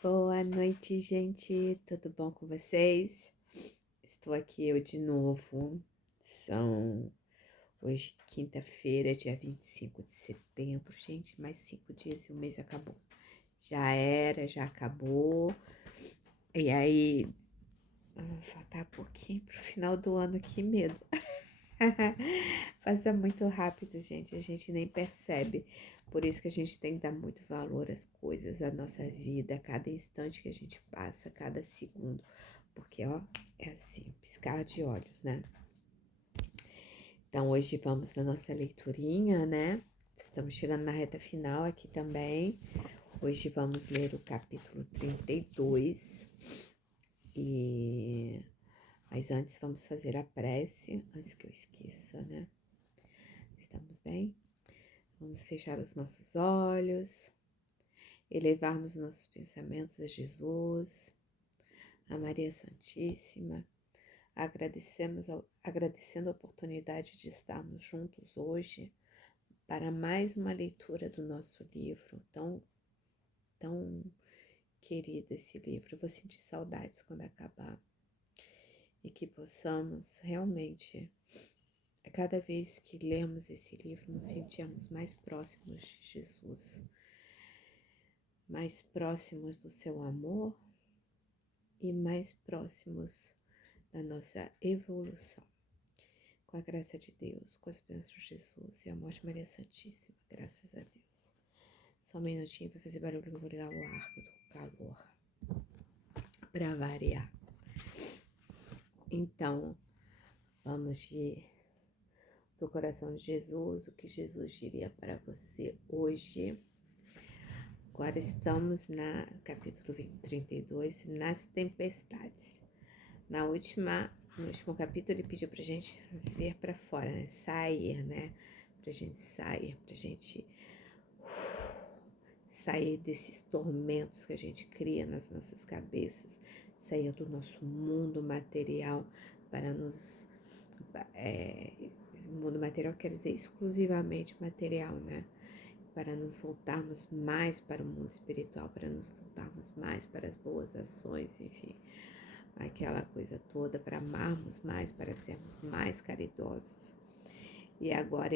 Boa noite, gente. Tudo bom com vocês? Estou aqui eu de novo. São hoje quinta-feira, dia 25 de setembro. Gente, mais 5 dias e o mês acabou. Já era, já acabou. E aí, faltar pouquinho pro final do ano, que medo. Passa muito rápido, gente. A gente nem percebe. Por isso que a gente tem que dar muito valor às coisas, à nossa vida, a cada instante que a gente passa, a cada segundo. Porque, ó, é assim, piscar de olhos, né? Então, hoje vamos na nossa leiturinha, né? Estamos chegando na reta final aqui também. Hoje vamos ler o capítulo 32. Mas antes vamos fazer a prece, antes que eu esqueça, né? Estamos bem? Vamos fechar os nossos olhos, elevarmos nossos pensamentos a Jesus, a Maria Santíssima, agradecendo a oportunidade de estarmos juntos hoje para mais uma leitura do nosso livro, tão querido esse livro. Eu vou sentir saudades quando acabar e que possamos realmente, a cada vez que lermos esse livro, nos sentirmos mais próximos de Jesus, mais próximos do seu amor e mais próximos da nossa evolução. Com a graça de Deus, com as bênçãos de Jesus e a morte de Maria Santíssima, graças a Deus. Só um minutinho para fazer barulho, eu vou ligar o ar, que eu tô com calor, para variar. Então, vamos do coração de Jesus, o que Jesus diria para você hoje. Agora estamos na capítulo 32, nas tempestades. No último capítulo ele pediu pra gente ver pra fora, né? Sair, né? Pra gente sair, pra gente sair desses tormentos que a gente cria nas nossas cabeças, sair do nosso mundo material para nos... mundo material quer dizer exclusivamente material, né? Para nos voltarmos mais para o mundo espiritual, para nos voltarmos mais para as boas ações, enfim, aquela coisa toda, para amarmos mais, para sermos mais caridosos. E agora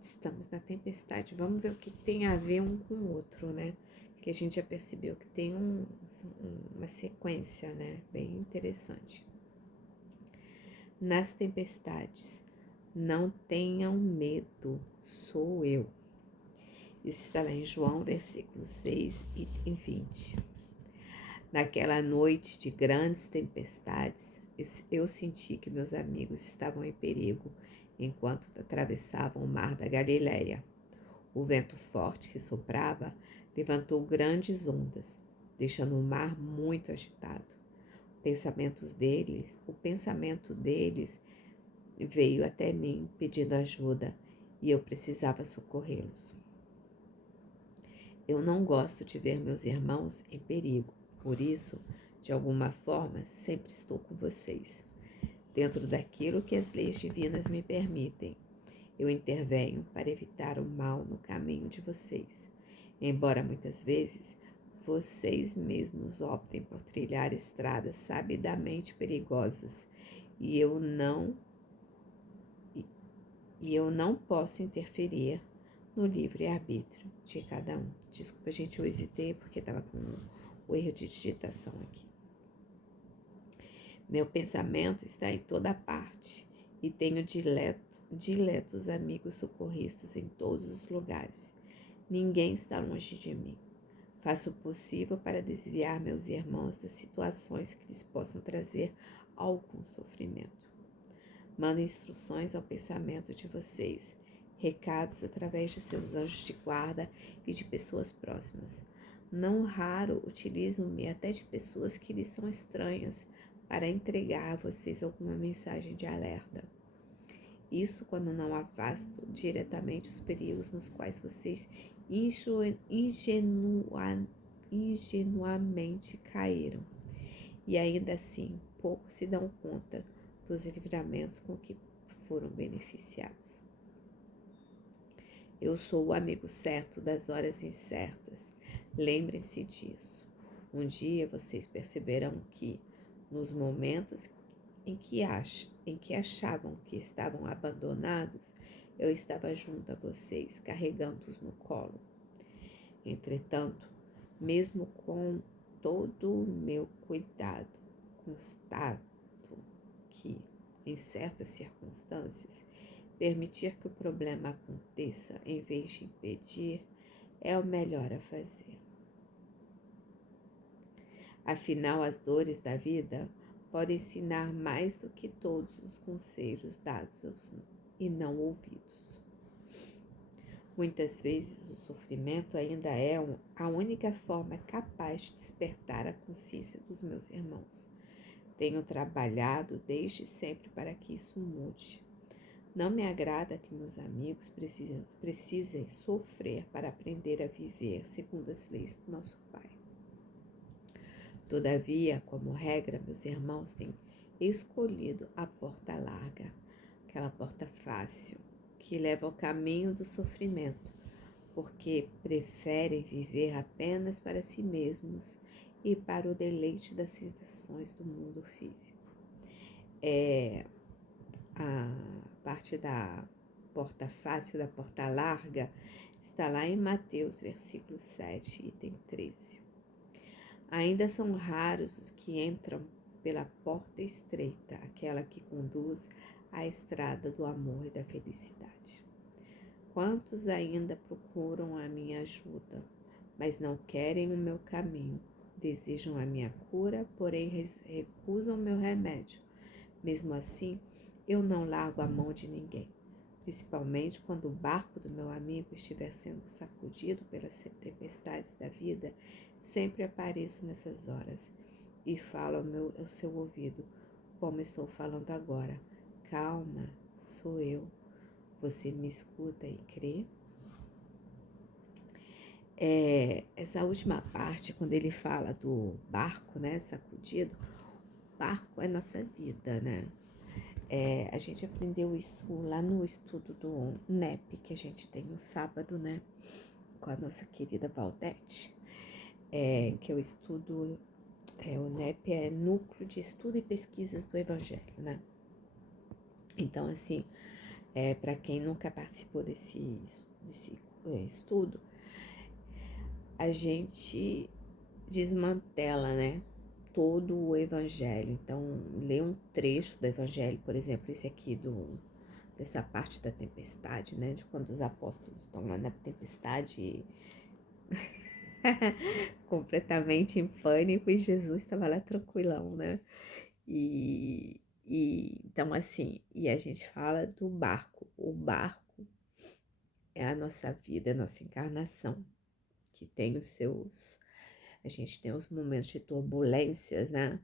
estamos na tempestade, vamos ver o que tem a ver um com o outro, né? Que a gente já percebeu que tem uma sequência, né? Bem interessante. Nas tempestades, não tenham medo, sou eu. Isso está lá em João, versículos 6 e 20. Naquela noite de grandes tempestades, eu senti que meus amigos estavam em perigo enquanto atravessavam o mar da Galileia. O vento forte que soprava levantou grandes ondas, deixando o mar muito agitado. O pensamento deles veio até mim pedindo ajuda e eu precisava socorrê-los. Eu não gosto de ver meus irmãos em perigo, por isso, de alguma forma, sempre estou com vocês. Dentro daquilo que as leis divinas me permitem, eu intervenho para evitar o mal no caminho de vocês. Embora muitas vezes vocês mesmos optem por trilhar estradas sabidamente perigosas e eu não posso interferir no livre-arbítrio de cada um. Desculpa, gente, eu hesitei porque estava com o erro de digitação aqui. Meu pensamento está em toda parte e tenho diletos amigos socorristas em todos os lugares. Ninguém está longe de mim. Faço o possível para desviar meus irmãos das situações que lhes possam trazer algum sofrimento. Mando instruções ao pensamento de vocês, recados através de seus anjos de guarda e de pessoas próximas. Não raro utilizam-me até de pessoas que lhes são estranhas para entregar a vocês alguma mensagem de alerta. Isso quando não afasto diretamente os perigos nos quais vocês ingenuamente caíram. E ainda assim, poucos se dão conta dos livramentos com que foram beneficiados. Eu sou o amigo certo das horas incertas. Lembrem-se disso. Um dia vocês perceberão que, nos momentos em que achavam que estavam abandonados, eu estava junto a vocês, carregando-os no colo. Entretanto, mesmo com todo o meu cuidado, constato que, em certas circunstâncias, permitir que o problema aconteça em vez de impedir é o melhor a fazer. Afinal, as dores da vida podem ensinar mais do que todos os conselhos dados e não ouvidos. Muitas vezes o sofrimento ainda é a única forma capaz de despertar a consciência dos meus irmãos. Tenho trabalhado desde sempre para que isso mude. Não me agrada que meus amigos precisem sofrer para aprender a viver segundo as leis do nosso Pai. Todavia, como regra, meus irmãos têm escolhido a porta larga, aquela porta fácil, que leva ao caminho do sofrimento, porque preferem viver apenas para si mesmos e para o deleite das sensações do mundo físico. A parte da porta fácil, da porta larga, está lá em Mateus, versículo 7, item 13. Ainda são raros os que entram pela porta estreita, aquela que conduz à estrada do amor e da felicidade. Quantos ainda procuram a minha ajuda, mas não querem o meu caminho, desejam a minha cura, porém recusam o meu remédio. Mesmo assim, eu não largo a mão de ninguém, principalmente quando o barco do meu amigo estiver sendo sacudido pelas tempestades da vida. Sempre apareço nessas horas e falo ao seu ouvido, como estou falando agora. Calma, sou eu. Você me escuta e crê? Essa última parte, quando ele fala do barco, né, sacudido, o barco é nossa vida, né? A gente aprendeu isso lá no estudo do NEP, que a gente tem no sábado, né, com a nossa querida Valdete, que é o estudo, o NEP é Núcleo de Estudo e Pesquisas do Evangelho, né? Então, assim, para quem nunca participou desse estudo, a gente desmantela, né, todo o Evangelho. Então, lê um trecho do Evangelho, por exemplo, esse aqui dessa parte da tempestade, né, de quando os apóstolos estão lá na tempestade completamente em pânico e Jesus estava lá tranquilão, né? Então assim, e a gente fala do barco. O barco é a nossa vida, é a nossa encarnação, que tem a gente tem os momentos de turbulências, né?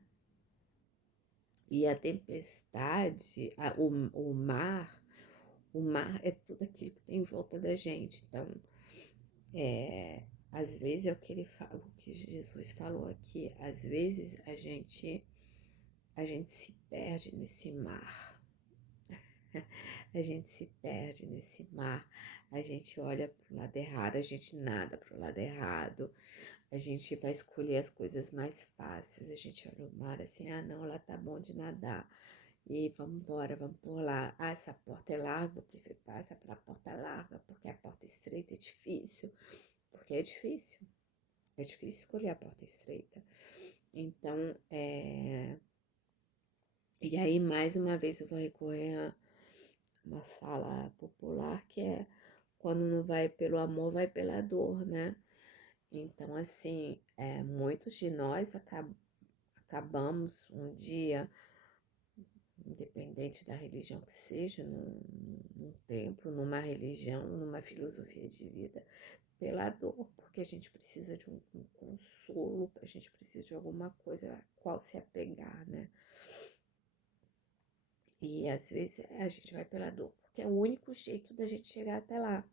E a tempestade, o mar é tudo aquilo que tem em volta da gente. Então, às vezes é o que ele fala, o que Jesus falou aqui, às vezes a gente se perde nesse mar. A gente se perde nesse mar, a gente olha para o lado errado, a gente nada para o lado errado, a gente vai escolher as coisas mais fáceis, a gente olha o mar assim, ah não, lá tá bom de nadar, e vamos embora, vamos por lá, ah essa porta é larga, vou prefiro passar pela porta larga, porque a porta estreita é difícil, porque é difícil escolher a porta estreita. Então, e aí mais uma vez eu vou recorrer a uma fala popular que é quando não vai pelo amor, vai pela dor, né? Então, assim, muitos de nós acabamos um dia, independente da religião que seja, num templo, numa religião, numa filosofia de vida, pela dor, porque a gente precisa de um consolo, a gente precisa de alguma coisa a qual se apegar, né? E às vezes a gente vai pela dor, porque é o único jeito da gente chegar até lá.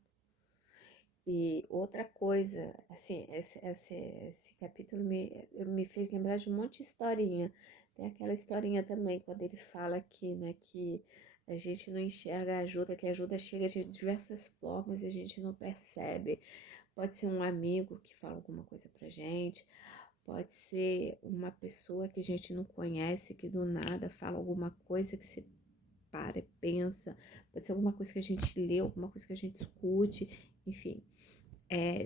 E outra coisa, assim, esse capítulo me fez lembrar de um monte de historinha. Tem aquela historinha também, quando ele fala aqui, né, que a gente não enxerga a ajuda, que a ajuda chega de diversas formas e a gente não percebe. pode ser um amigo que fala alguma coisa pra gente, pode ser uma pessoa que a gente não conhece, que do nada fala alguma coisa que você para e pensa, pode ser alguma coisa que a gente lê, alguma coisa que a gente escute, enfim.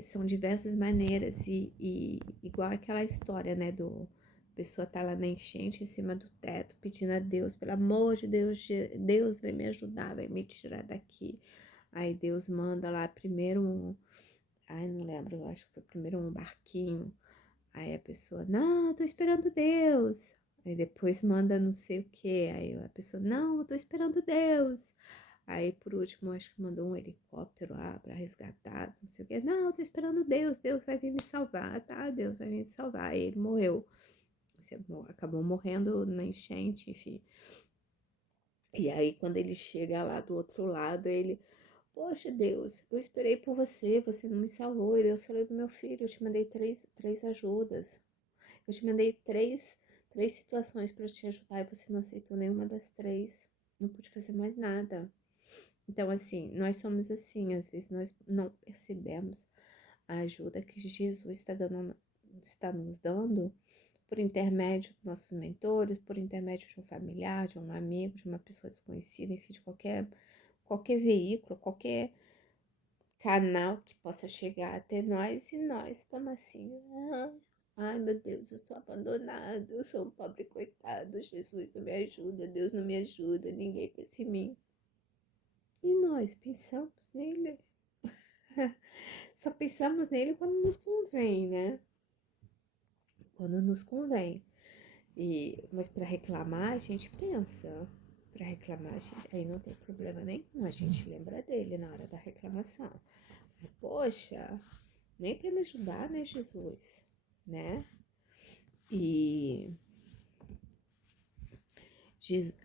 São diversas maneiras e igual aquela história, né, a pessoa tá lá na enchente em cima do teto pedindo a Deus, pelo amor de Deus, Deus vem me ajudar, vai me tirar daqui. Aí Deus manda lá primeiro ai, não lembro, eu acho que foi primeiro um barquinho. Aí a pessoa, não, tô esperando Deus. Aí depois manda não sei o que. Aí a pessoa, não, eu tô esperando Deus. Aí por último, acho que mandou um helicóptero lá pra resgatar, não sei o que. Não, eu tô esperando Deus, Deus vai vir me salvar, tá? Deus vai vir me salvar. Aí ele morreu. Acabou morrendo na enchente, enfim. E aí quando ele chega lá do outro lado, ele, poxa, Deus, eu esperei por você, você não me salvou. E Deus falou do meu filho, eu te mandei três ajudas. Eu te mandei três situações para te ajudar e você não aceitou nenhuma das três. Não pude fazer mais nada. Então, assim, nós somos assim, às vezes nós não percebemos a ajuda que Jesus está nos dando por intermédio dos nossos mentores, por intermédio de um familiar, de um amigo, de uma pessoa desconhecida, enfim, de qualquer veículo, qualquer canal que possa chegar até nós, e nós estamos assim, ai meu Deus, eu sou abandonado, eu sou um pobre coitado, Jesus não me ajuda, Deus não me ajuda, ninguém pensa em mim. E nós pensamos nele, só pensamos nele quando nos convém, né? Quando nos convém. Mas para reclamar, a gente pensa. Para reclamar, aí não tem problema nenhum, a gente lembra dele na hora da reclamação. Poxa, nem para me ajudar, né, Jesus? Né? E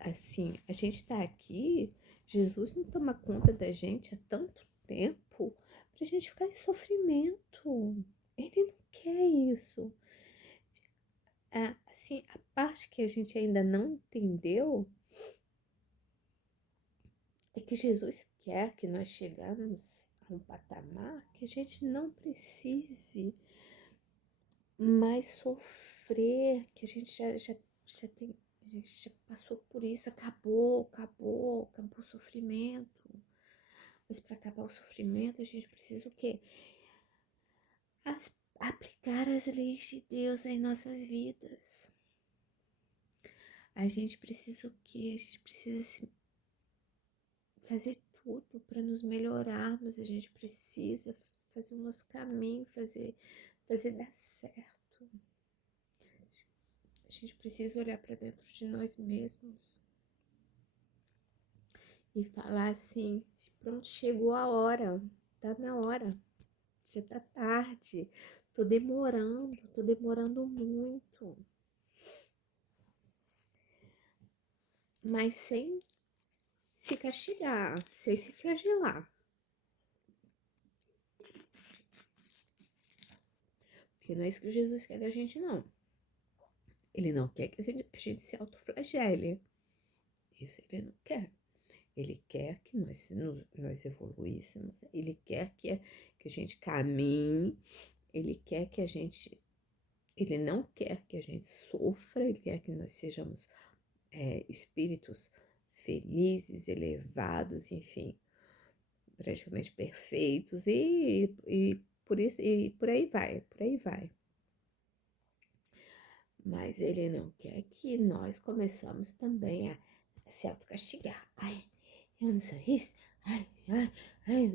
assim, a gente tá aqui, Jesus não toma conta da gente há tanto tempo pra gente ficar em sofrimento. Ele não quer isso. Assim, a parte que a gente ainda não entendeu é que Jesus quer que nós chegamos a um patamar que a gente não precise mais sofrer, que a gente já tem, a gente já passou por isso, acabou o sofrimento. Mas para acabar o sofrimento, a gente precisa o quê? Aplicar as leis de Deus em nossas vidas. A gente precisa o quê? A gente precisa fazer tudo para nos melhorarmos. A gente precisa fazer o nosso caminho, fazer dar certo. A gente precisa olhar para dentro de nós mesmos e falar assim: pronto, chegou a hora, tá na hora, já tá tarde, tô demorando muito. Mas sem se castigar, sem se flagelar. Porque não é isso que Jesus quer da gente, não. Ele não quer que a gente se autoflagele. Isso ele não quer. Ele quer que nós evoluíssemos. Ele quer que a gente caminhe. Ele quer que a gente... Ele não quer que a gente sofra. Ele quer que nós sejamos espíritos felizes, elevados, enfim, praticamente perfeitos. E por isso, e por aí vai, por aí vai. Mas ele não quer que nós começamos também a se autocastigar. Ai, eu não sou isso. Ai.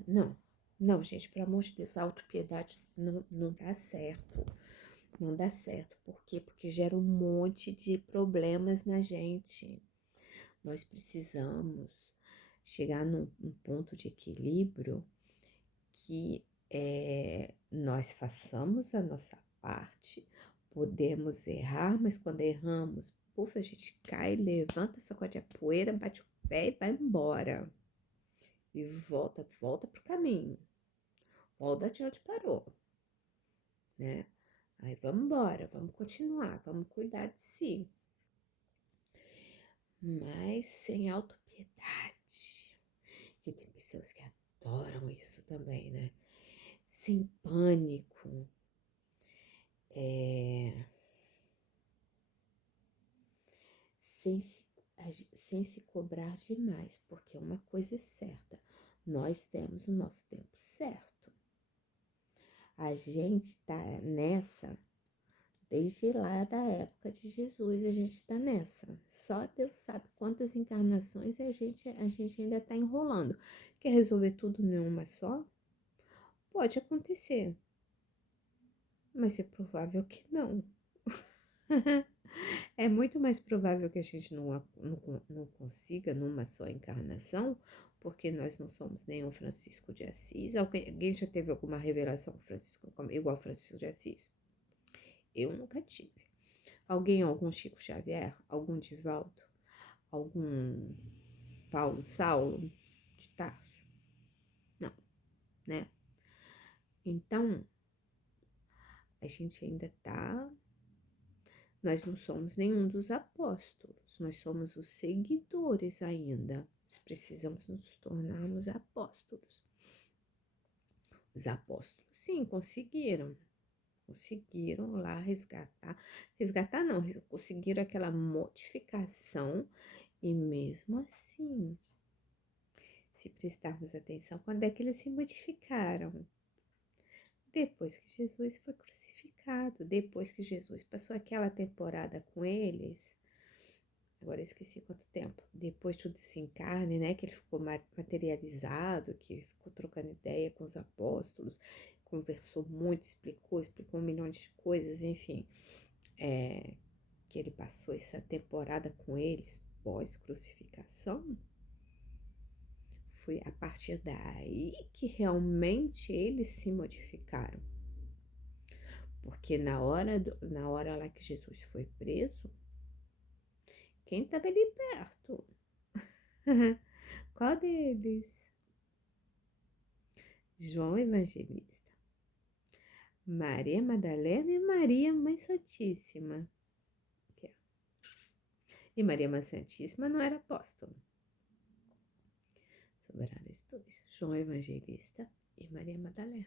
Não, não, gente, pelo amor de Deus, a autopiedade não dá certo. Não dá certo. Por quê? Porque gera um monte de problemas na gente. Nós precisamos chegar num ponto de equilíbrio que nós façamos a nossa parte, podemos errar, mas quando erramos, a gente cai, levanta, sacode a poeira, bate o pé e vai embora. E volta pro caminho. Volta de onde parou, né? Aí vamos embora, vamos continuar, vamos cuidar de si. Mas sem autopiedade. Que tem pessoas que adoram isso também, né? sem pânico, é, sem se, sem se cobrar demais, porque uma coisa é certa, nós temos o nosso tempo certo. A gente tá nessa, desde lá da época de Jesus, a gente tá nessa. Só Deus sabe quantas encarnações a gente ainda tá enrolando. Quer resolver tudo em uma só? Pode acontecer, mas é provável que não. É muito mais provável que a gente não consiga numa só encarnação, porque nós não somos nenhum Francisco de Assis. Alguém já teve alguma revelação igual Francisco de Assis? Eu nunca tive. Algum Chico Xavier? Algum Divaldo? Algum Paulo Saulo de Tarso? Não, né? Então, a gente ainda tá. Nós não somos nenhum dos apóstolos, nós somos os seguidores ainda. Nós precisamos nos tornarmos apóstolos. Os apóstolos, sim, conseguiram lá resgatar não, conseguiram aquela modificação e mesmo assim, se prestarmos atenção, quando é que eles se modificaram? Depois que Jesus foi crucificado, depois que Jesus passou aquela temporada com eles. Agora eu esqueci quanto tempo. Depois do desencarne, né? Que ele ficou materializado, que ficou trocando ideia com os apóstolos, conversou muito, explicou 1 milhão de coisas, enfim. Que ele passou essa temporada com eles pós-crucificação. Foi a partir daí que realmente eles se modificaram. Porque na hora lá que Jesus foi preso, quem estava ali perto? Qual deles? João Evangelista, Maria Madalena e Maria Mãe Santíssima. E Maria Mãe Santíssima não era apóstolo. Sobraram os dois, João Evangelista e Maria Madalena.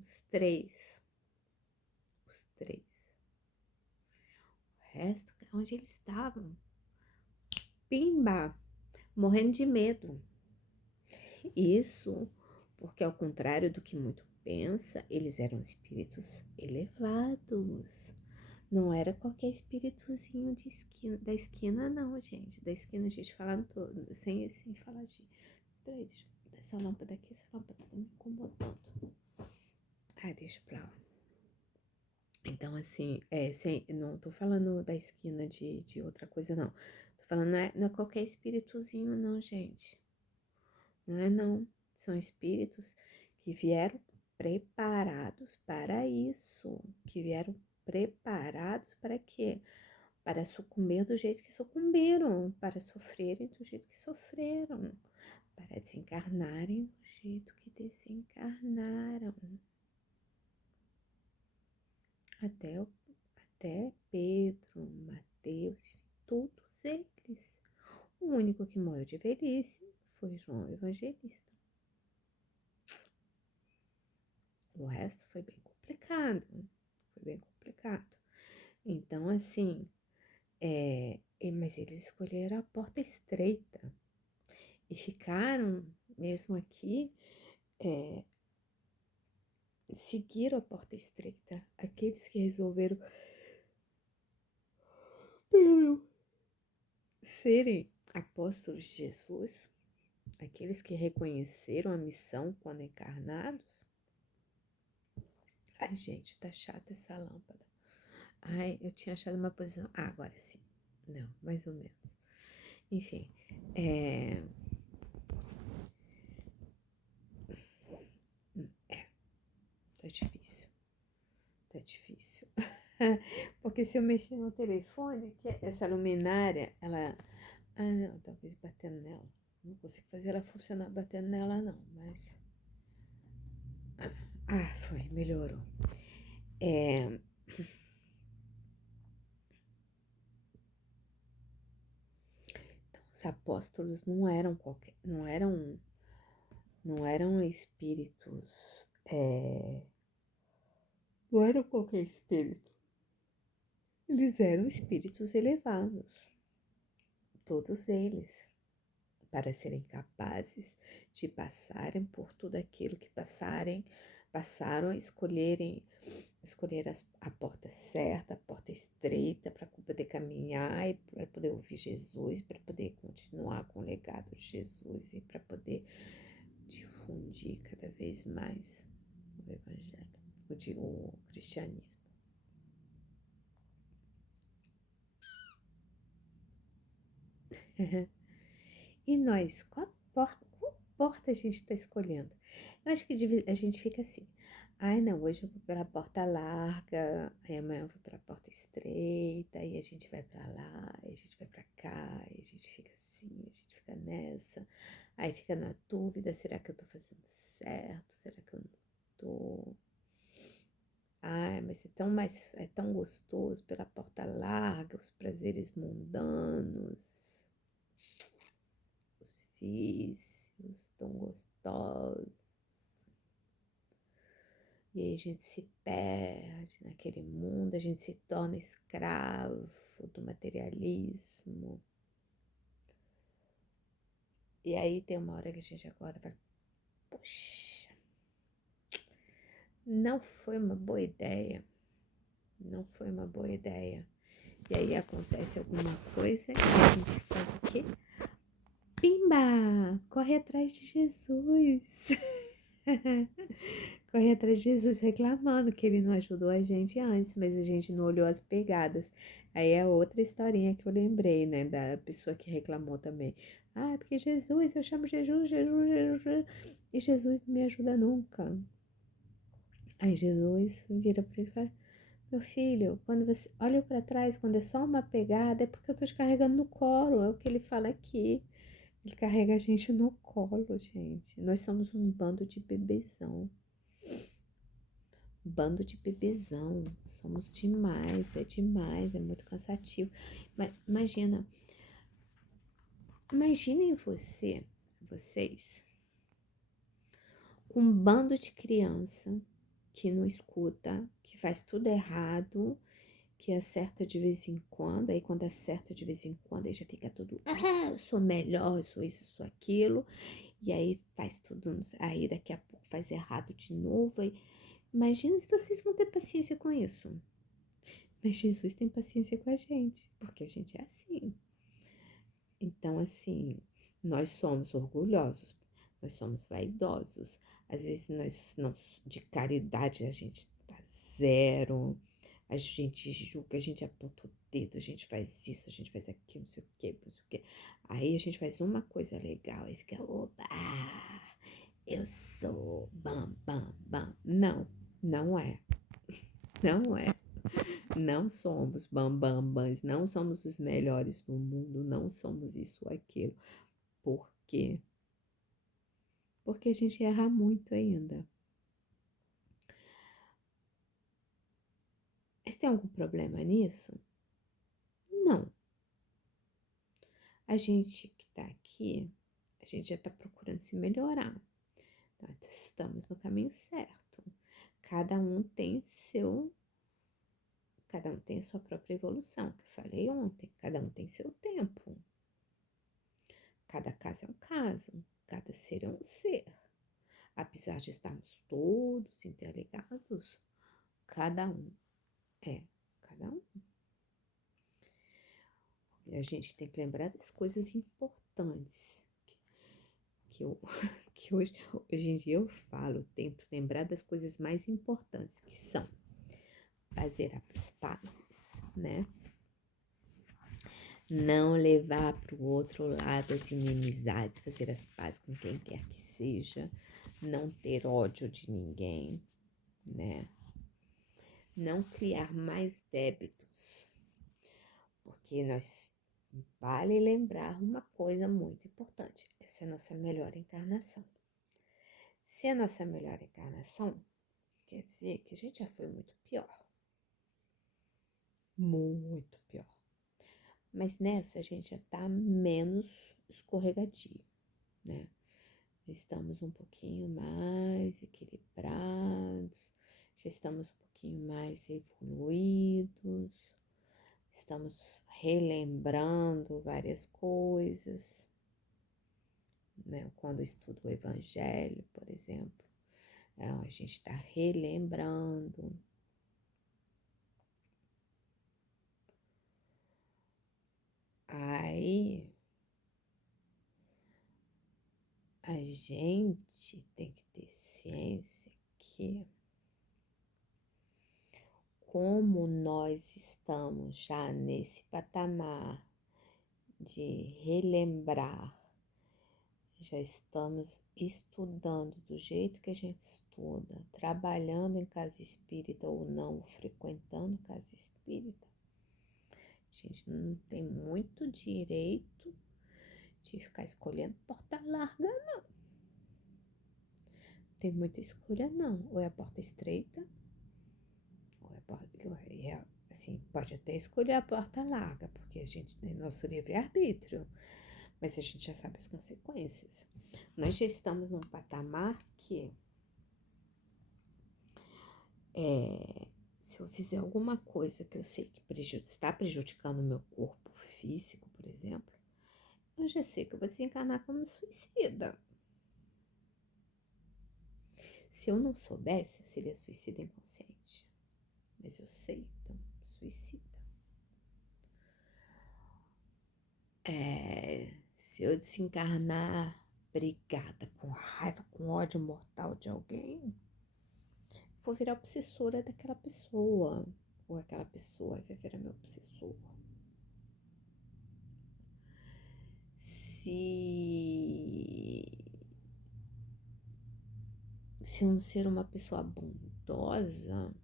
Os três. O resto, onde eles estavam? Pimba! Morrendo de medo. Isso porque, ao contrário do que muito pensa, eles eram espíritos elevados. Não era qualquer espíritozinho da esquina, não, gente. Da esquina a gente falando todo, sem falar de... Peraí, deixa eu... Essa lâmpada aqui, essa lâmpada tá me incomodando. Ah, deixa pra lá. Então, assim, não tô falando da esquina de outra coisa, não. Tô falando, não é qualquer espíritozinho, não, gente. Não é, não. São espíritos que vieram preparados para isso. Que vieram preparados para quê? Para sucumbir do jeito que sucumbiram, para sofrerem do jeito que sofreram, para desencarnarem do jeito que desencarnaram. Até Pedro, Mateus, todos eles. O único que morreu de velhice foi João Evangelista. O resto foi bem complicado. Então, assim, mas eles escolheram a porta estreita e ficaram, mesmo aqui, seguiram a porta estreita. Aqueles que resolveram serem apóstolos de Jesus, aqueles que reconheceram a missão quando encarnados. Ai, gente, tá chata essa lâmpada. Ai, eu tinha achado uma posição. Ah, agora sim. Não, mais ou menos. Enfim, tá difícil. Tá difícil. Porque se eu mexer no telefone, que essa luminária, ela... Ah, não, talvez batendo nela. Não consigo fazer ela funcionar batendo nela, não, mas... Ah, foi, melhorou. Então, os apóstolos não eram não eram espíritos, não eram qualquer espírito. Eles eram espíritos elevados, todos eles, para serem capazes de passarem por tudo aquilo que passaram, escolher a porta certa, a porta estreita, para poder caminhar e para poder ouvir Jesus, para poder continuar com o legado de Jesus e para poder difundir cada vez mais o Evangelho, o cristianismo. E nós, qual porta a gente está escolhendo? Eu acho que a gente fica assim. Ai, não, hoje eu vou pela porta larga, aí amanhã eu vou pela porta estreita, aí a gente vai pra lá, aí a gente vai pra cá, aí a gente fica assim, a gente fica nessa. Aí fica na dúvida, será que eu tô fazendo certo? Será que eu não tô? Ai, mas é tão gostoso pela porta larga, os prazeres mundanos, os vícios tão gostosos. E aí a gente se perde naquele mundo, a gente se torna escravo do materialismo. E aí tem uma hora que a gente acorda e fala, poxa, não foi uma boa ideia. Não foi uma boa ideia. E aí acontece alguma coisa e a gente faz o quê? Pimba! Corre atrás de Jesus. Corre atrás de Jesus reclamando que ele não ajudou a gente antes, mas a gente não olhou as pegadas. Aí é outra historinha que eu lembrei, né, da pessoa que reclamou também. Ah, porque Jesus, eu chamo Jesus, e Jesus não me ajuda nunca. Aí Jesus vira para ele e fala, meu filho, quando você olha para trás, quando é só uma pegada, é porque eu tô te carregando no colo, é o que ele fala aqui. Ele carrega a gente no colo, gente. Nós somos um bando de bebezão. Bando de bebezão. Somos demais, é muito cansativo. Mas imaginem vocês, um bando de criança que não escuta, que faz tudo errado, que acerta de vez em quando, aí quando acerta de vez em quando, aí já fica tudo, eu sou melhor, eu sou isso, eu sou aquilo, e aí faz tudo, aí daqui a pouco faz errado de novo, aí, imagina se vocês vão ter paciência com isso. Mas Jesus tem paciência com a gente, porque a gente é assim. Então, assim, nós somos orgulhosos, nós somos vaidosos. Às vezes nós não, de caridade a gente tá zero, a gente julga, a gente aponta o dedo, a gente faz isso, a gente faz aquilo, não sei o quê, não sei o quê. Aí a gente faz uma coisa legal e fica, opa, eu sou bam, bam, bam. Não, não é, não é. Não somos bambambãs, não somos os melhores do mundo, não somos isso ou aquilo. Por quê? Porque a gente erra muito ainda. Mas tem algum problema nisso? Não. A gente que tá aqui, a gente já tá procurando se melhorar. Então, estamos no caminho certo. Cada um tem cada um tem a sua própria evolução, que eu falei ontem. Cada um tem seu tempo. Cada caso é um caso, cada ser é um ser. Apesar de estarmos todos interligados, cada um é cada um. E a gente tem que lembrar das coisas importantes. Que, eu, que hoje em dia eu falo, tento lembrar das coisas mais importantes, que são fazer as pazes, né? Não levar para o outro lado as inimizades, fazer as pazes com quem quer que seja, não ter ódio de ninguém, né? Não criar mais débitos, porque vale lembrar uma coisa muito importante, essa é a nossa melhor encarnação. Se é a nossa melhor encarnação, quer dizer que a gente já foi muito pior. Muito pior. Mas nessa a gente já tá menos escorregadio, né? estamos um pouquinho mais equilibrados, já estamos um pouquinho mais evoluídos, estamos relembrando várias coisas, né? Quando eu estudo o Evangelho, por exemplo, a gente está relembrando. Aí a gente tem que ter ciência que, como nós estamos já nesse patamar de relembrar, já estamos estudando do jeito que a gente estuda, trabalhando em casa espírita ou não, frequentando casa espírita, a gente não tem muito direito de ficar escolhendo porta larga, não. Tem muita escolha, não. Ou é a porta estreita, ou é a porta. Assim, pode até escolher a porta larga, porque a gente tem nosso livre-arbítrio, mas a gente já sabe as consequências. Nós já estamos num patamar que se eu fizer alguma coisa que eu sei que está prejudicando o meu corpo físico, por exemplo, eu já sei que eu vou desencarnar como suicida. Se eu não soubesse, seria suicida inconsciente. Mas eu sei, então, suicida. Se eu desencarnar brigada, com raiva, com ódio mortal de alguém, vou virar obsessora daquela pessoa. Ou aquela pessoa vai virar meu obsessor. Se eu não ser uma pessoa bondosa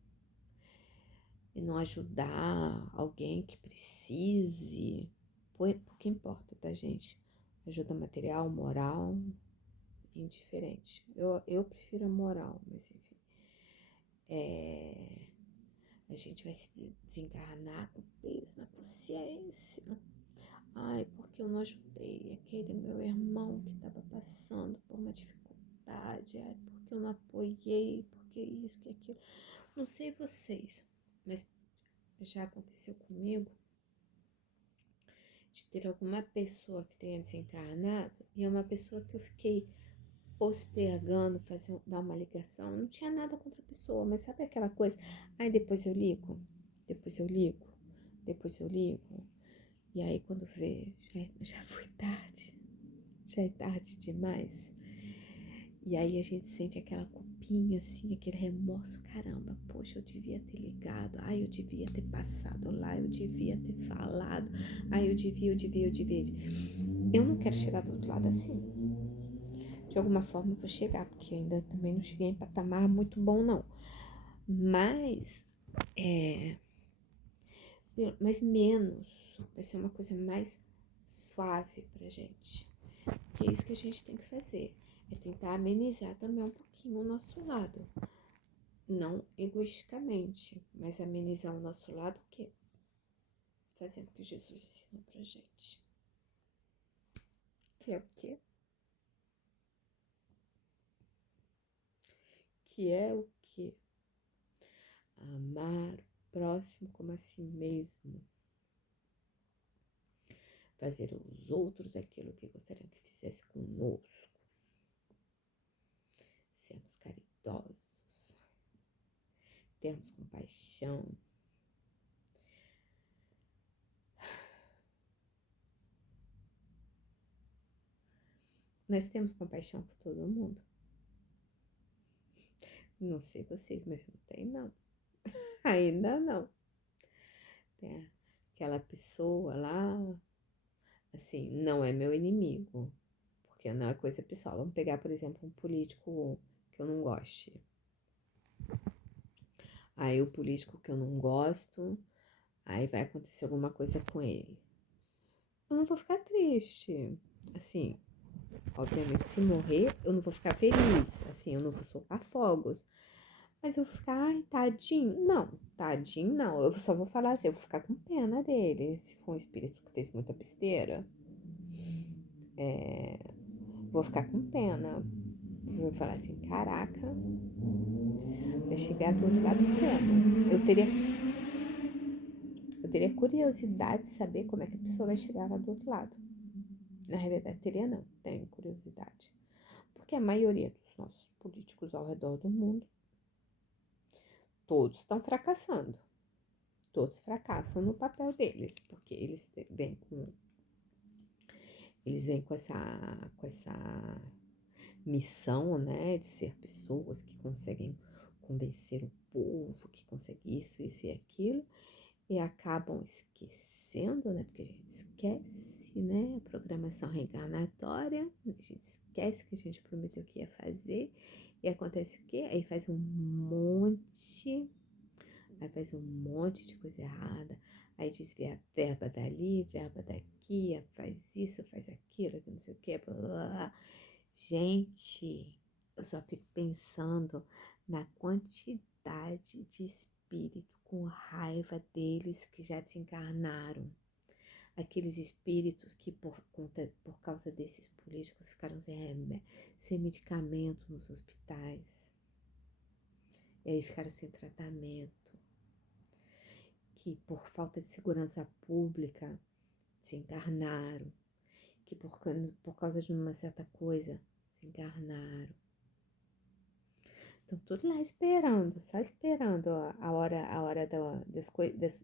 e não ajudar alguém que precise, pouco importa, tá, gente? Ajuda material, moral, indiferente. Eu prefiro a moral, mas enfim. A gente vai se desencarnar com peso na consciência. Ai, porque eu não ajudei aquele meu irmão que estava passando por uma dificuldade. Ai, porque eu não apoiei, porque isso, que aquilo. Não sei vocês, mas já aconteceu comigo de ter alguma pessoa que tenha desencarnado e é uma pessoa que eu fiquei postergando, dar uma ligação. Não tinha nada contra a pessoa, mas sabe aquela coisa? Ai, depois eu ligo, depois eu ligo, depois eu ligo. E aí quando vê, já foi tarde, já é tarde demais. E aí a gente sente aquela culpinha, assim, aquele remorso, caramba, poxa, eu devia ter ligado, ai, eu devia ter passado lá, eu devia ter falado, ai, eu devia. Eu não quero chegar do outro lado assim. De alguma forma eu vou chegar, porque ainda também não cheguei em patamar muito bom, não. Mas, mas menos, vai ser uma coisa mais suave pra gente. Que é isso que a gente tem que fazer, é tentar amenizar também um pouquinho o nosso lado. Não egoisticamente, mas amenizar o nosso lado, o quê? Fazendo o que Jesus ensinou pra gente. Que é o quê? Que é o quê? Amar o próximo como a si mesmo. Fazer aos outros aquilo que gostariam que fizesse conosco. Sermos caridosos. Termos compaixão. Nós temos compaixão por todo mundo. Não sei vocês, mas não tem, não. Ainda não. Tem aquela pessoa lá, assim, não é meu inimigo, porque não é coisa pessoal. Vamos pegar, por exemplo, um político que eu não goste. Aí o político que eu não gosto, aí vai acontecer alguma coisa com ele. Eu não vou ficar triste, assim, obviamente se morrer eu não vou ficar feliz, assim, eu não vou soltar fogos. Mas eu vou ficar, ai, tadinho. Não, tadinho não. Eu só vou falar assim, eu vou ficar com pena dele. Se for um espírito que fez muita besteira. vou ficar com pena. Vou falar assim, caraca, vai chegar do outro lado como? Eu teria curiosidade de saber como é que a pessoa vai chegar lá do outro lado. Na realidade, teria não, tenho curiosidade. Porque a maioria dos nossos políticos ao redor do mundo, todos estão fracassando. Todos fracassam no papel deles, porque eles vêm com essa missão, né, de ser pessoas que conseguem convencer o povo, que conseguem isso e aquilo, e acabam esquecendo, né, porque a gente esquece, né, a programação reencarnatória, a gente esquece que a gente prometeu que ia fazer, e acontece o quê? Aí faz um monte de coisa errada, aí desvia a verba dali, verba daqui, faz isso, faz aquilo, não sei o que, blá, blá, blá. Gente, eu só fico pensando na quantidade de espírito com raiva deles que já desencarnaram. Aqueles espíritos que por causa desses políticos ficaram sem medicamento nos hospitais. E aí ficaram sem tratamento. Que por falta de segurança pública desencarnaram, que por causa de uma certa coisa desencarnaram. Estão tudo lá esperando, só esperando a hora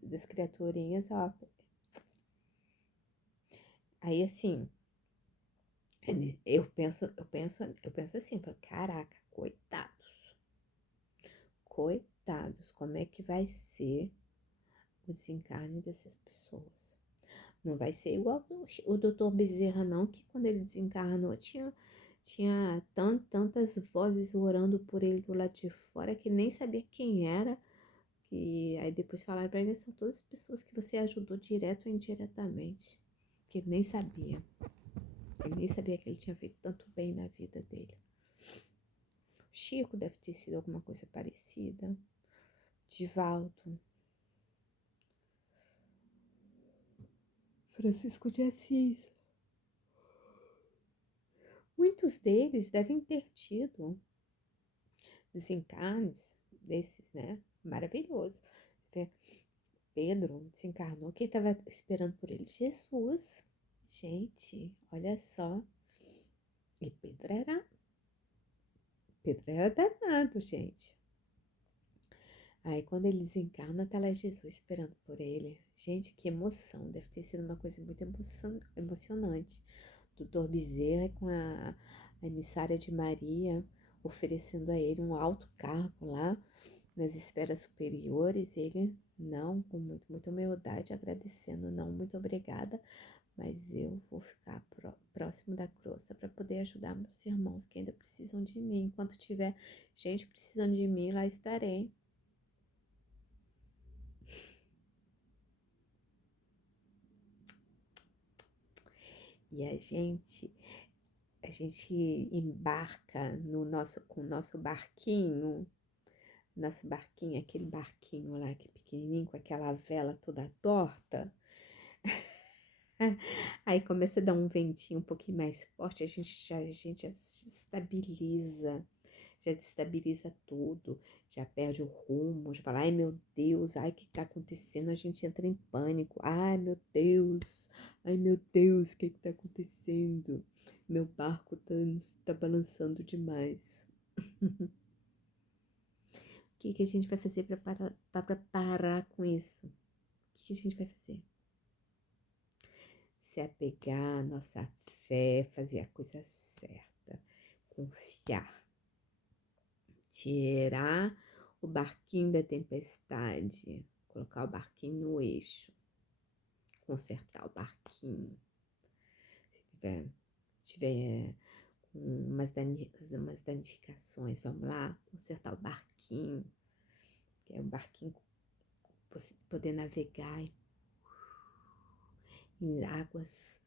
das criaturinhas, ó. Aí assim, eu penso assim, falo, caraca, coitados, como é que vai ser o desencarne dessas pessoas? Não vai ser igual o Dr. Bezerra, não, que quando ele desencarnou tinha tantas vozes orando por ele do lado de fora que ele nem sabia quem era. E aí depois falaram pra ele, são todas as pessoas que você ajudou direto ou indiretamente. Que ele nem sabia. Ele nem sabia que ele tinha feito tanto bem na vida dele. Chico deve ter sido alguma coisa parecida. Divaldo. Francisco de Assis. Muitos deles devem ter tido desencarnes desses, né? Maravilhoso. Pedro desencarnou. Quem estava esperando por ele? Jesus. Gente, olha só. E Pedro era danado, gente. Aí quando ele desencarna, tá lá Jesus esperando por ele. Gente, que emoção. Deve ter sido uma coisa muito emocionante. Doutor Bezerra com a emissária de Maria oferecendo a ele um alto cargo lá nas esferas superiores. Ele, não, com muita humildade, agradecendo, não, muito obrigada, mas eu vou ficar próximo da crosta para poder ajudar meus irmãos que ainda precisam de mim. Enquanto tiver gente precisando de mim, lá estarei. E a gente embarca com o nosso barquinho, aquele barquinho lá que é pequenininho, com aquela vela toda torta. Aí começa a dar um ventinho um pouquinho mais forte, a gente já destabiliza tudo, já perde o rumo, já fala, ai meu Deus, ai o que tá acontecendo? A gente entra em pânico, ai meu Deus, o que tá acontecendo? Meu barco tá balançando demais. O que a gente vai fazer para parar com isso? O que a gente vai fazer? Se apegar à nossa fé, fazer a coisa certa, confiar, tirar o barquinho da tempestade, colocar o barquinho no eixo, consertar o barquinho. Se tiver com umas danificações, vamos lá, consertar o barquinho, que é o barquinho poder navegar em águas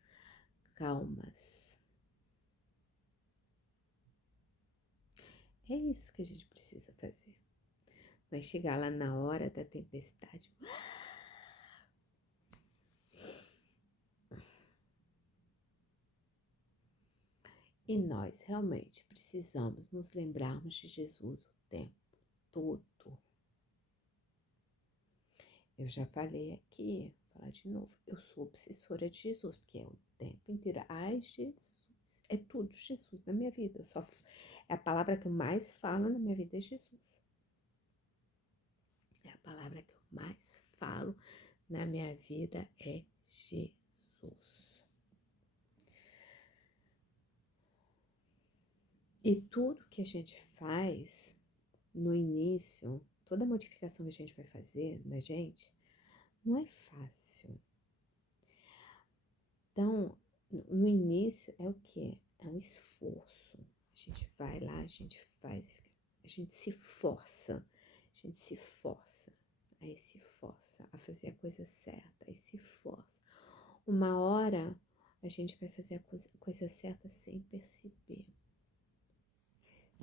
calmas. É isso que a gente precisa fazer. Vai chegar lá na hora da tempestade. E nós realmente precisamos nos lembrarmos de Jesus o tempo todo. Eu já falei aqui, vou falar de novo, eu sou obsessora de Jesus, porque é o tempo inteiro. Ai, Jesus, é tudo Jesus na minha vida. É a palavra que eu mais falo na minha vida é Jesus. É a palavra que eu mais falo na minha vida é Jesus. E tudo que a gente faz no início, toda modificação que a gente vai fazer na gente, não é fácil. Então, no início é o quê? É um esforço. A gente vai lá, a gente faz, a gente se força, aí se força a fazer a coisa certa, aí se força. Uma hora a gente vai fazer a coisa certa sem perceber.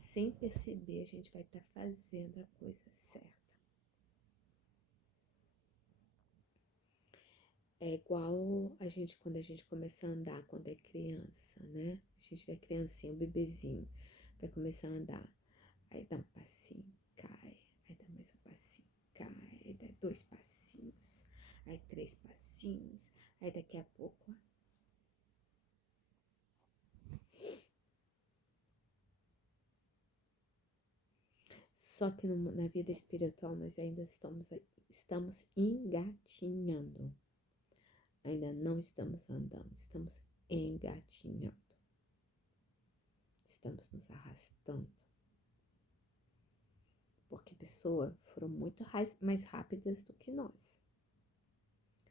Sem perceber, a gente vai estar fazendo a coisa certa. É igual a gente, quando a gente começa a andar, quando é criança, né? A gente vê a criancinha, o bebezinho, vai começar a andar. Aí dá um passinho, cai. Aí dá mais um passinho, cai. Aí dá 2 passinhos. Aí 3 passinhos. Aí daqui a pouco. Só que na vida espiritual nós ainda estamos engatinhando. Ainda não estamos andando, estamos engatinhando. Estamos nos arrastando. Porque pessoas foram muito mais rápidas do que nós.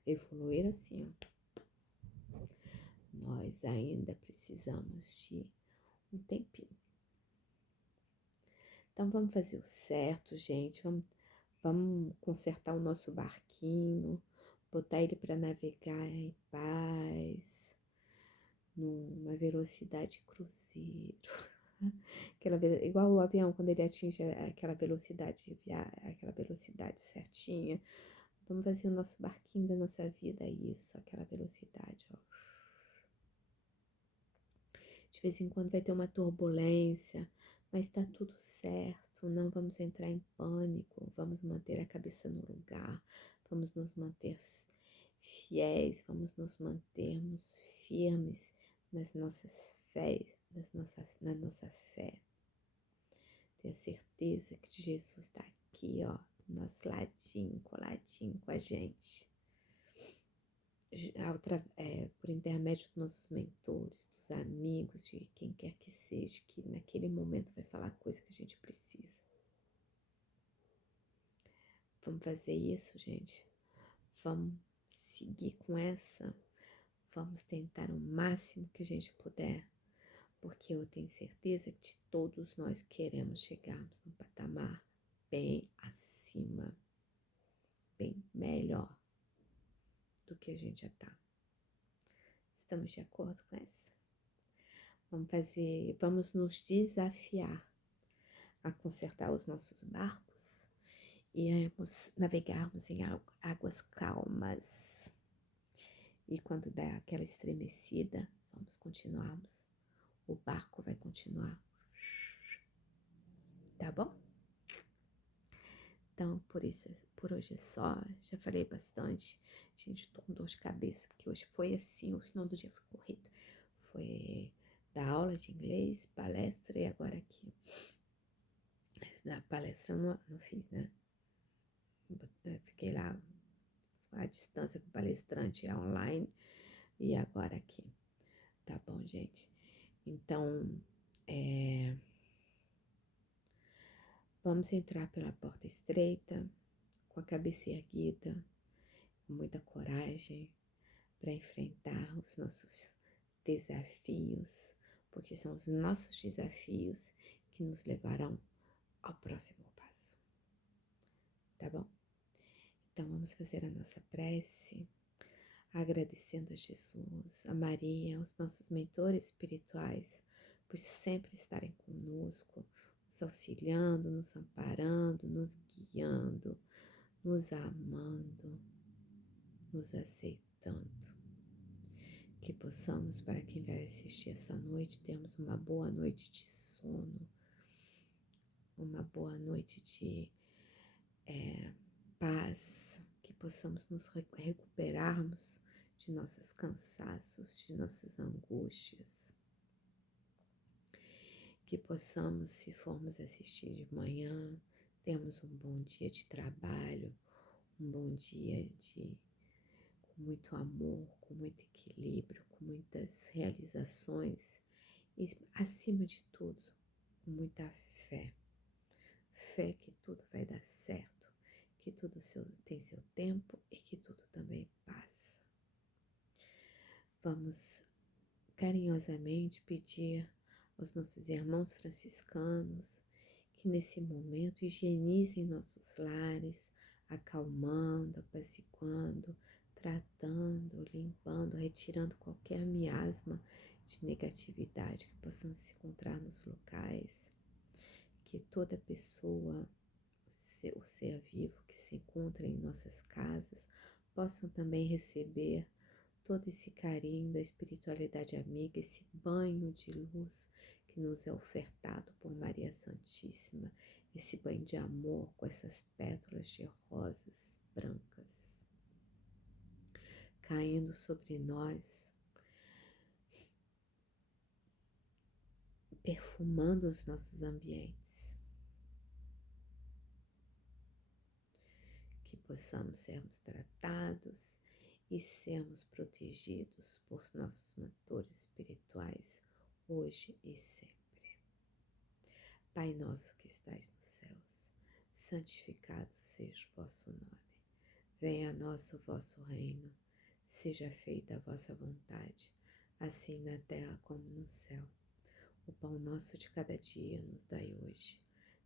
Evoluir assim, ó. Nós ainda precisamos de um tempinho. Então vamos fazer o certo, gente. Vamos consertar o nosso barquinho, botar ele para navegar em paz, numa velocidade cruzeiro. Igual o avião, quando ele atinge aquela velocidade certinha. Vamos fazer o nosso barquinho da nossa vida, isso, aquela velocidade, ó. De vez em quando vai ter uma turbulência, mas tá tudo certo, não vamos entrar em pânico, vamos manter a cabeça no lugar, vamos nos manter fiéis, vamos nos mantermos firmes nas nossas fé, na nossa fé. Ter a certeza que Jesus está aqui, ó, do nosso ladinho, coladinho com a gente. Por intermédio dos nossos mentores, dos amigos, de quem quer que seja, que naquele momento vai falar a coisa que a gente precisa. Vamos fazer isso, gente? Vamos seguir com essa? Vamos tentar o máximo que a gente puder, porque eu tenho certeza que todos nós queremos chegarmos num patamar bem acima, bem melhor do que a gente já está. Estamos de acordo com essa? Vamos nos desafiar a consertar os nossos barcos e navegarmos em águas calmas. E quando der aquela estremecida, vamos continuarmos. O barco vai continuar. Tá bom? Então, por hoje é só. Já falei bastante. Gente, tô com dor de cabeça, porque hoje foi assim, o final do dia foi corrido. Foi dar aula de inglês, palestra e agora aqui. Da palestra eu não fiz, né? Eu fiquei lá à distância com o palestrante online e agora aqui. Tá bom, gente? Então, vamos entrar pela porta estreita, com a cabeça erguida, com muita coragem para enfrentar os nossos desafios, porque são os nossos desafios que nos levarão ao próximo passo. Tá bom? Então vamos fazer a nossa prece, agradecendo a Jesus, a Maria, aos nossos mentores espirituais, por sempre estarem conosco, nos auxiliando, nos amparando, nos guiando, nos amando, nos aceitando. Que possamos, para quem vai assistir essa noite, termos uma boa noite de sono, uma boa noite de paz, que possamos nos recuperarmos de nossos cansaços, de nossas angústias, que possamos, se formos assistir de manhã, termos um bom dia de trabalho, um bom dia com muito amor, com muito equilíbrio, com muitas realizações e, acima de tudo, com muita fé. Fé que tudo vai dar certo, que tudo tem seu tempo e que tudo também passa. Vamos carinhosamente pedir aos nossos irmãos franciscanos que nesse momento higienizem nossos lares, acalmando, apaciguando, tratando, limpando, retirando qualquer miasma de negatividade que possamos se encontrar nos locais, que toda pessoa, o ser vivo que se encontra em nossas casas, possam também receber todo esse carinho da espiritualidade amiga, esse banho de luz que nos é ofertado por Maria Santíssima, esse banho de amor com essas pétalas de rosas brancas caindo sobre nós, perfumando os nossos ambientes, que possamos sermos tratados e sermos protegidos por nossos mentores espirituais hoje e sempre. Pai nosso que estais nos céus, santificado seja o vosso nome. Venha a nós o vosso reino, seja feita a vossa vontade, assim na terra como no céu. O pão nosso de cada dia nos dai hoje.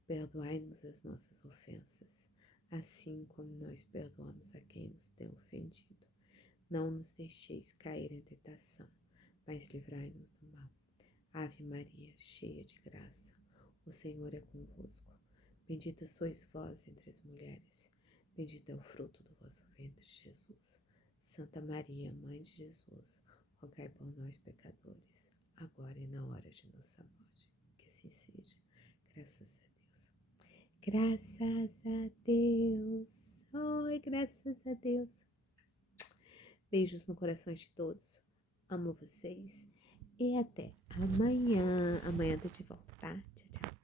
Perdoai-nos as nossas ofensas, assim como nós perdoamos a quem nos tem ofendido. Não nos deixeis cair em tentação, mas livrai-nos do mal. Ave Maria, cheia de graça, o Senhor é convosco. Bendita sois vós entre as mulheres, bendito é o fruto do vosso ventre, Jesus. Santa Maria, Mãe de Jesus, rogai por nós, pecadores, agora e na hora de nossa morte. Que assim seja. Graças a Deus. Graças a Deus. Oi, graças a Deus. Beijos no coração de todos. Amo vocês. E até amanhã. Amanhã tô de volta, tá? Tchau, tchau.